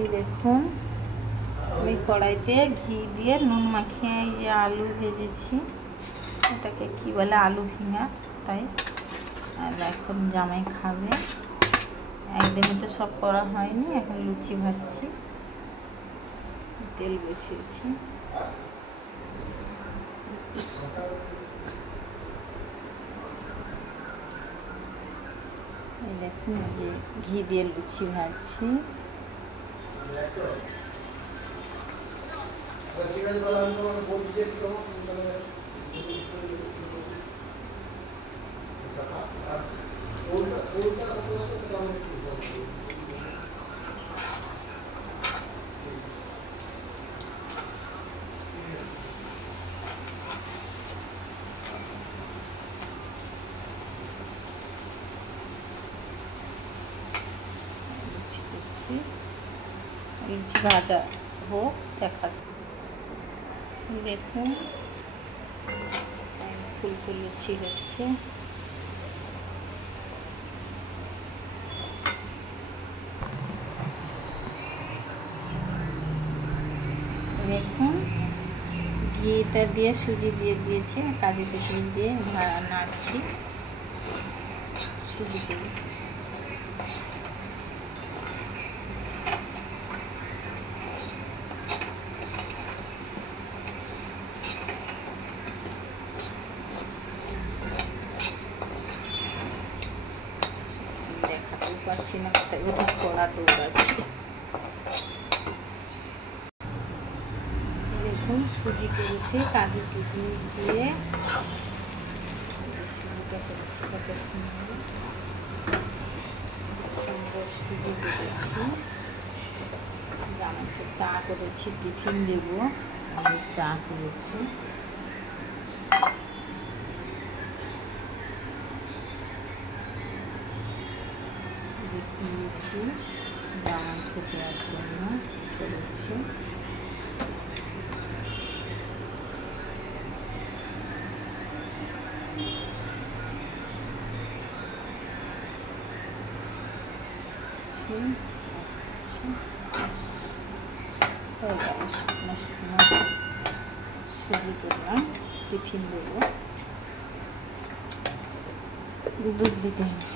এই দেখুন আমি কড়াইতে ঘি দিয়ে নুন মাখিয়ে এই যে আলু ভেজেছি, এটাকে কি বলে আলু ভিঙা, তাই। আর এখন জামাই খাবে, একদিনে তো সব করা হয়নি, এখন লুচি ভাজছি, তেল বসিয়েছি। এই দেখুন এই যে ঘি দিয়ে লুচি ভাজছি। লুচি ভাজা হোক দেখা। দেখুন ফুল ফুল লুচি হচ্ছে। দেখুন ঘিটা দিয়ে সুজি দিয়ে দিয়েছি, কাজু কিশমিশ দিয়ে নাড়ছি সুজি দিয়ে। দেখাতেও পারছি না, কোথায় কোথায় কড়া দৌড়াচ্ছি। দেখুন সুজি করেছি কাজু কিশমিশ দিয়ে, সুজিটা করেছি কত সুন্দর সুন্দর সুজি করেছি। জামাইকে চা করেছি, টিফিন দেবো, আমি চা করেছি। লুচি জামাইকে দেওয়ার জন্য করেছি। শুকনো শুকনো সুজি করলাম, টিফিন দেবো, দুধ দিতে হবে।